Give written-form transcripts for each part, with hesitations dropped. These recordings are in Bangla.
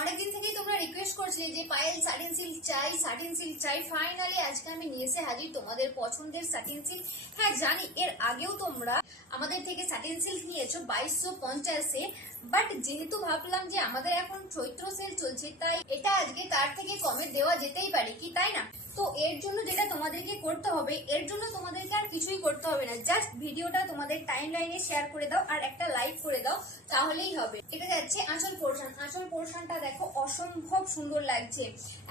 অনেকদিন থেকেই তোমরা রিকোয়েস্ট করছিলে যে পায়েল সাটিন সিল্ক চাই। ফাইনালি আজকে আমি নিয়ে এসে হাজির তোমাদের পছন্দের সাটিন সিল্ক। হ্যাঁ জানি এর আগেও তোমরা আমাদের থেকে সাটিন সিল্ক নিয়েছো 2250-এ, বাট যেহেতু ভাবলাম যে আমাদের এখন চৈত্র সেল চলছে, তাই এটা আজকে তার থেকে কমে দেওয়া যেতেই পারে, কি তাই না? তো এর জন্য যেটা তোমাদেরকে করতে হবে, এর জন্য তোমাদেরকে আর কিছুই করতে হবে না, জাস্ট ভিডিওটা তোমাদের টাইম লাইনে শেয়ার করে দাও আর একটা লাইক করে দাও, তাহলেই হবে। এটা যাচ্ছে আঁচল পোর্শনটা দেখো অসম্ভব সুন্দর লাগছে,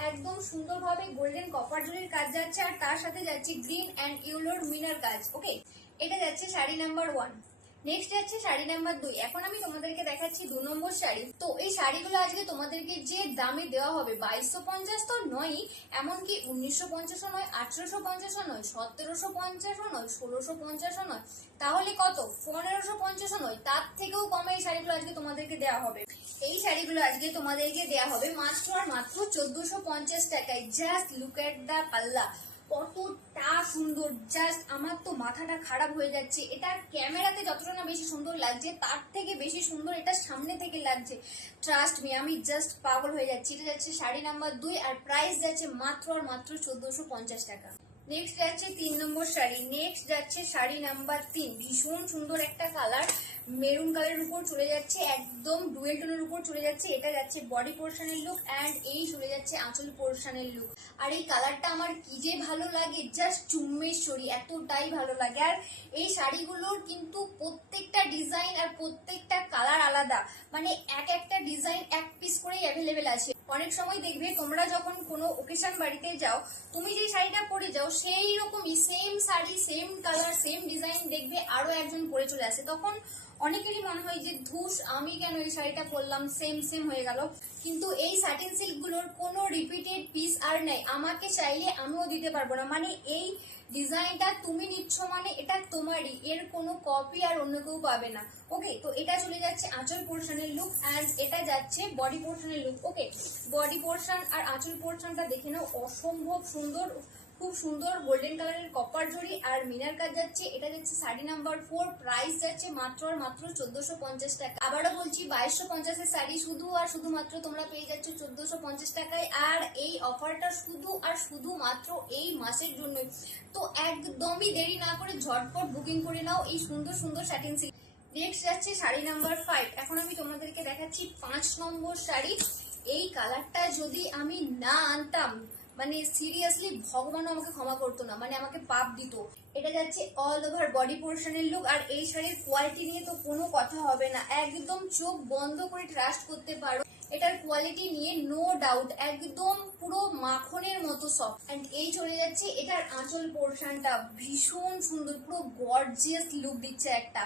একদম সুন্দরভাবে গোল্ডেন কপার জরির কাজ যাচ্ছে আর তার সাথে যাচ্ছে গ্রিন অ্যান্ড ইয়েলোর মিনার কাজ। ওকে, এটা যাচ্ছে শাড়ি নাম্বার 1। নেক্সট যাচ্ছে শাড়ি নাম্বার 2। এখন আমি তোমাদেরকে দেখাচ্ছি 2 নম্বর শাড়ি। তো এই শাড়িগুলো আজকে তোমাদেরকে যে দামে দেওয়া হবে 2250 তো নয়ই, এমনকি 1950ও নয়, 1850ও নয়, 1750ও নয়, 1650ও নয়, তাহলে কত? 1550ও নয়, তার থেকেও কমে এই শাড়িগুলো আজকে তোমাদেরকে দেওয়া হবে। এই শাড়িগুলো আজকে তোমাদেরকে দেওয়া হবে মাত্র আর মাত্র 1450 টাকায়। জাস্ট লুক এট দা পাল্লা, কতটা সুন্দর, জাস্ট আমার তো মাথাটা খারাপ হয়ে যাচ্ছে। এটা ক্যামেরাতে যতটা না বেশি সুন্দর লাগছে, তার থেকে বেশি সুন্দর এটা সামনে থেকে লাগছে। ট্রাস্ট মি, আমি জাস্ট পাগল হয়ে যাচ্ছি। এটা যাচ্ছে শাড়ি নাম্বার 2 আর প্রাইস যাচ্ছে মাত্র আর মাত্র 1450 টাকা। নেক্সট যাচ্ছে 3 নম্বর শাড়ি। নেক্সট যাচ্ছে শাড়ি নাম্বার 3। ভীষণ সুন্দর একটা কালার, মেরুন কালারের উপর চলে যাচ্ছে, একদম ডুয়েল টোনের উপর চলে যাচ্ছে। এটা যাচ্ছে বডি পোর্শনের লুক অ্যান্ড এই চলে যাচ্ছে আঁচল পোর্শনের লুক। আর এই কালারটা আমার কি যে ভালো লাগে, জাস্ট চুম্মেশ্বরী, এতটাই ভালো লাগে। আর এই শাড়িগুলোর কিন্তু প্রত্যেকটা ডিজাইন আর প্রত্যেকটা কালার আলাদা, মানে এক একটা ডিজাইন এক পিস করেই অ্যাভেলেবেল আছে। অনেক সময় দেখবে তোমরা যখন কোনো ওকেশন বাড়িতে যাও, তুমি যে শাড়িটা পরে যাও সেই রকমই same sari, same colour, same design দেখবে আরো একজন পরে চলে আসে, তখন অনেকেরই মনে হয় যে ধুস, আমি কেন এই শাড়িটা পরলাম, সেম সেম হয়ে গেল। কিন্তু এই সাটিন সিল্ক গুলোর কোনো রিপিটেড পিস আর নেই, আমাকে চাইলে আমিও দিতে পারবো না। মানে এই ডিজাইনটা তুমি নিচ্ছ মানে এটা তোমারই, এর কোনো কপি আর অন্য কেউ পাবে না। ওকে, তো এটা চলে যাচ্ছে আঁচল পোর্শনের লুক অ্যান্ড এটা যাচ্ছে বডি পোর্শনের লুক। ওকে, বডি পোর্শন আর আঁচল পোর্শনটা দেখে নাও, অসম্ভব সুন্দর, খুব সুন্দর গোল্ডেন কালারের কপার জড়ি আর মিনার কাজ যাচ্ছে। এটা যাচ্ছে শাড়ি নাম্বার 4, প্রাইস যাচ্ছে মাত্র আর মাত্র 1450 টাকা। আবারও বলছি 2250 এর শাড়ি শুধু আর শুধুমাত্র তোমরা পেয়ে যাচ্ছ 1450 টাকায়। আর এই অফারটা শুধু আর শুধুমাত্র এই মাসের জন্যই। তো একদমই দেরি না করে ঝটপট বুকিং করে নাও এই সুন্দর সুন্দর সাটিন সিল্ক। নেক্সট যাচ্ছে শাড়ি নাম্বার 5। এখন আমি তোমাদেরকে দেখাচ্ছি 5 নম্বর শাড়ি। এই কালারটা যদি আমি না আনতাম, মানে সিরিয়াসলি ভগবানও আমাকে ক্ষমা করতো না, মানে আমাকে পাপ দিত। এটা যাচ্ছে অল ওভার বডি পোর্শনের লুক আর এই শাড়ির কোয়ালিটি নিয়ে তো কোনো কথা হবে না, একদম চোখ বন্ধ করে ট্রাস্ট করতে পারো। এটার কোয়ালিটি নিয়ে নো ডাউট, একদম পুরো মাখনের মতো সফট। এন্ড এই চলে যাচ্ছে এটার আঁচল পোর্শনটা, ভীষণ সুন্দর, পুরো গর্জিয়াস লুক দিচ্ছে একটা,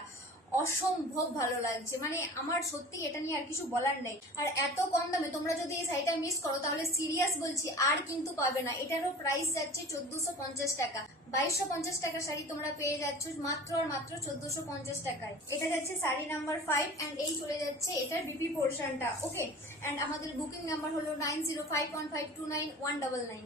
অসম্ভব ভালো লাগছে। মানে আমার সত্যি এটা নিয়ে আর কিছু বলার নেই। আর এত কম দামে তোমরা যদি এই শাড়িটা মিস করো, তাহলে সিরিয়াস বলছি আর কিন্তু পাবে না। এটারও প্রাইস যাচ্ছে 1450 টাকা। 2250 টাকা শাড়ি তোমরা পেয়ে যাচ্ছ মাত্র আর মাত্র 1450 টাকায়। এটা যাচ্ছে শাড়ি নাম্বার 5 এন্ড এই চলে যাচ্ছে এটার বিপি পোর্শনটা। ওকে, এন্ড আমাদের বুকিং নাম্বার হলো 9051529199।